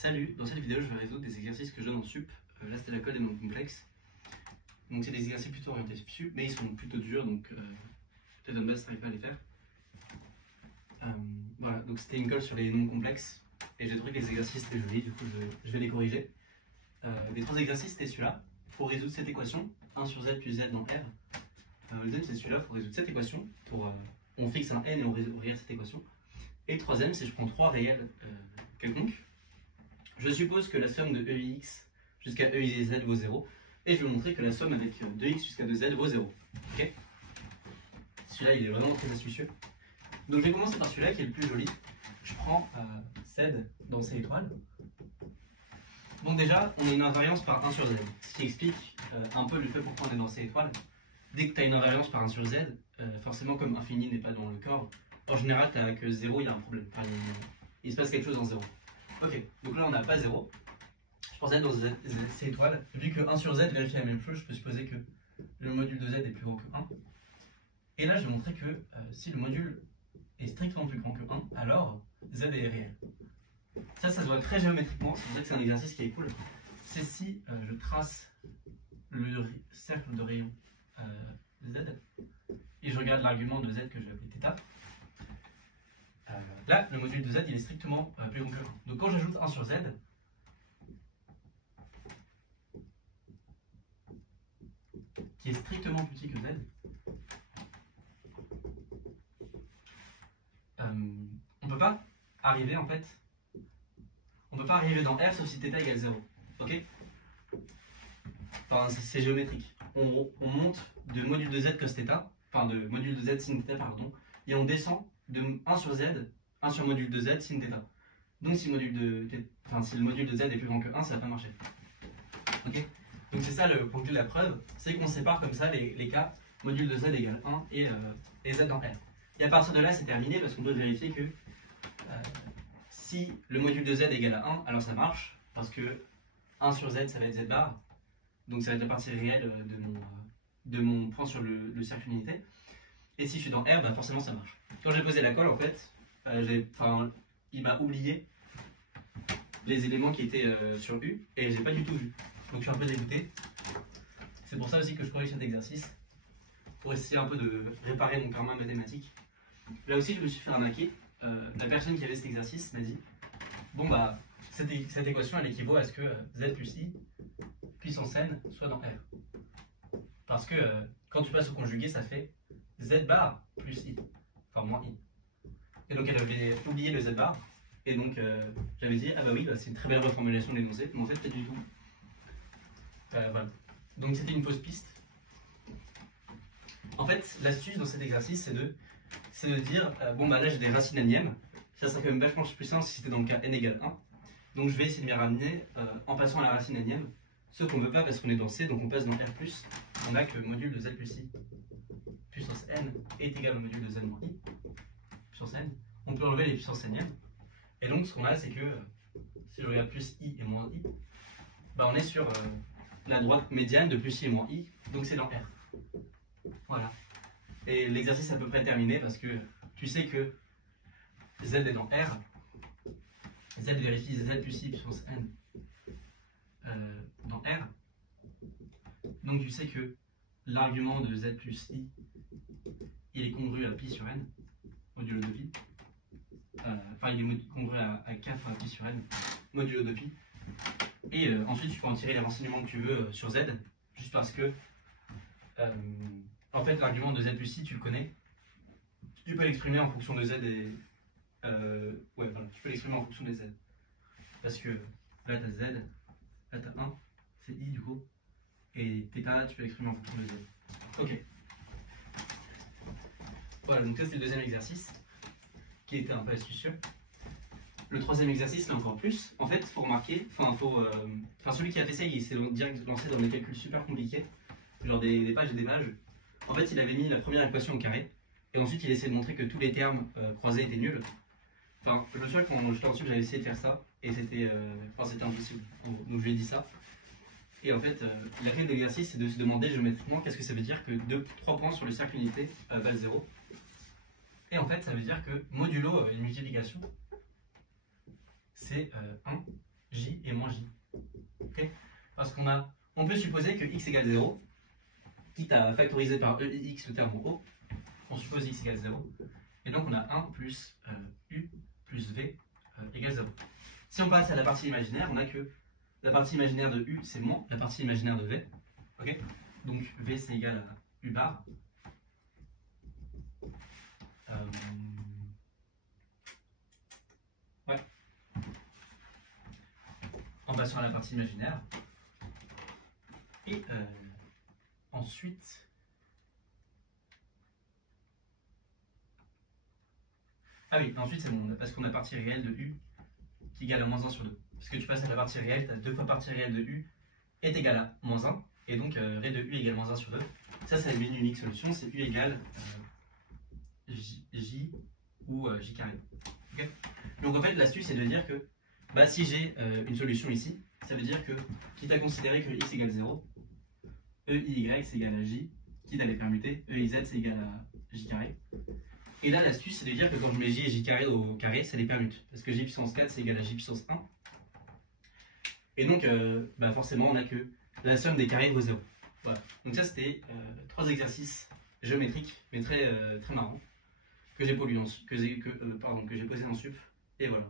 Salut, dans cette vidéo je vais résoudre des exercices que je donne en sup. Là c'était la colle des nombres complexes. Donc c'est des exercices plutôt orientés sup, mais ils sont plutôt durs, donc peut-être en base je n'arrive pas à les faire. Voilà, donc c'était une colle sur les nombres complexes, et j'ai trouvé que les exercices étaient jolis, du coup je vais les corriger. Les trois exercices c'était celui-là, il faut résoudre cette équation, 1 sur z plus z dans R. Le deuxième c'est celui-là, il faut résoudre cette équation, on fixe un n et on regarde cette équation. Et le troisième c'est je prends trois réels quelconques. Je suppose que la somme de EIX jusqu'à EIZ vaut 0, et je vais montrer que la somme avec 2x jusqu'à 2z vaut 0. Okay, celui-là il est vraiment très astucieux. Donc je vais commencer par celui-là qui est le plus joli. Je prends z dans C étoile. Donc déjà, on a une invariance par 1 sur z, ce qui explique un peu le fait pourquoi on est dans C étoile. Dès que tu as une invariance par 1 sur z, forcément comme infini n'est pas dans le corps, en général tu n'as que 0, il y a un problème. Enfin, il se passe quelque chose dans 0. Ok, donc là on n'a pas 0. Je prends z dans C étoile. Vu que 1 sur z vérifie la même chose, je peux supposer que le module de z est plus grand que 1. Et là je vais montrer que si le module est strictement plus grand que 1, alors z est réel. Ça se voit très géométriquement, c'est pour ça que c'est un exercice qui est cool. C'est si je trace le cercle de rayon z et je regarde l'argument de z que je vais appeler θ. Là, le module de z il est strictement plus grand que 1. Donc quand j'ajoute 1 sur z, qui est strictement plus petit que z, on peut pas arriver en fait, on peut pas arriver dans R sauf si θ égale 0. Ok? Enfin, c'est géométrique. On monte de module de z cos θ, enfin de module de z sin θ, pardon, et on descend de 1 sur z, 1 sur module de z sin θ. Donc si le module de z est plus grand que 1, ça va pas marcher. Ok? Donc c'est ça le point de la preuve, c'est qu'on sépare comme ça les cas module de z égale 1 et z dans R. Et à partir de là, c'est terminé parce qu'on doit vérifier que si le module de z est égal à 1, alors ça marche, parce que 1 sur z, ça va être z bar, donc ça va être la partie réelle de mon point sur le cercle unité. Et si je suis dans R, bah forcément ça marche. Quand j'ai posé la colle, en fait, il m'a oublié les éléments qui étaient sur U, et j'ai pas du tout vu. Donc je suis un peu dégoûté. C'est pour ça aussi que je corrige cet exercice, pour essayer un peu de réparer mon karma mathématique. Là aussi, je me suis fait arnaquer. La personne qui avait cet exercice m'a dit bon, bah, cette équation elle équivaut à ce que z plus i puissance n soit dans R. Parce que quand tu passes au conjugué, ça fait z bar plus i, enfin moins i. Et donc, elle avait oublié le z bar. Et donc, j'avais dit ah bah oui, bah, c'est une très belle reformulation de l'énoncé, mais en fait, pas du tout. Voilà. Donc, c'était une fausse piste. En fait, l'astuce dans cet exercice, c'est de dire, bon bah là j'ai des racines énièmes, ça serait quand même vachement plus simple si c'était dans le cas n égale 1. Donc je vais essayer de m'y ramener en passant à la racine énième, ce qu'on ne veut pas parce qu'on est dans C, donc on passe dans R+, on a que le module de z plus i puissance n est égal au module de z moins i puissance n. On peut enlever les puissances énièmes, et donc ce qu'on a c'est que, si je regarde plus i et moins i, bah on est sur la droite médiane de plus i et moins i, donc c'est dans R. Voilà. Et l'exercice est à peu près terminé parce que tu sais que z est dans R, z vérifie z plus i puissance n dans R, donc tu sais que l'argument de z plus i il est congru à pi sur n, modulo de pi, enfin il est congru à k fois pi sur n, modulo de pi, et ensuite tu peux en tirer les renseignements que tu veux sur z, juste parce que en fait, l'argument de z plus i, tu le connais. Tu peux l'exprimer en fonction de z et... ouais, voilà, tu peux l'exprimer en fonction des z. Parce que là, tu as z, là, tu as 1, c'est i du coup. Et θ, tu peux l'exprimer en fonction de z. Ok. Voilà, donc ça, c'est le deuxième exercice, qui était un peu astucieux. Le troisième exercice, là encore plus. En fait, il faut remarquer, celui qui a fait ça, il s'est direct lancé dans des calculs super compliqués, genre des pages et des pages. En fait, il avait mis la première équation au carré, et ensuite il essayait de montrer que tous les termes croisés étaient nuls. Enfin, je me souviens quand j'étais en sup, j'avais essayé de faire ça, et c'était impossible. Donc je lui ai dit ça. Et en fait, la clé de l'exercice, c'est de se demander géométriquement qu'est-ce que ça veut dire que 3 points sur le cercle unité valent 0. Et en fait, ça veut dire que modulo une multiplication, c'est 1 j et moins j. Okay, parce on peut supposer que x égale 0, quitte à factoriser par EIX le terme en haut, on suppose x égale 0, et donc on a 1 plus u plus v égale 0. Si on passe à la partie imaginaire, on a que la partie imaginaire de u c'est moins la partie imaginaire de v. Okay, donc v c'est égal à u bar. Ouais. En passant à la partie imaginaire. Et ensuite, ah oui, ensuite c'est bon, parce qu'on a partie réelle de u qui est égale à moins 1 sur 2. Parce que tu passes à la partie réelle, tu as 2 fois partie réelle de u est égale à moins 1. Et donc ré de u égale moins 1 sur 2. Ça c'est une unique solution, c'est u égale j ou j carré. Okay, donc en fait l'astuce c'est de dire que bah, si j'ai une solution ici, ça veut dire que quitte à considérer que x égale 0, EIY c'est égal à j, quitte à les permuter, EIZ c'est égal à j carré. Et là l'astuce c'est de dire que quand je mets j et j carré au carré, ça les permute. Parce que j puissance 4 c'est égal à j puissance 1. Et donc bah forcément on a que la somme des carrés vaut 0. Voilà. Donc ça c'était 3 exercices géométriques, mais très marrants, que j'ai posés en sup. Et voilà.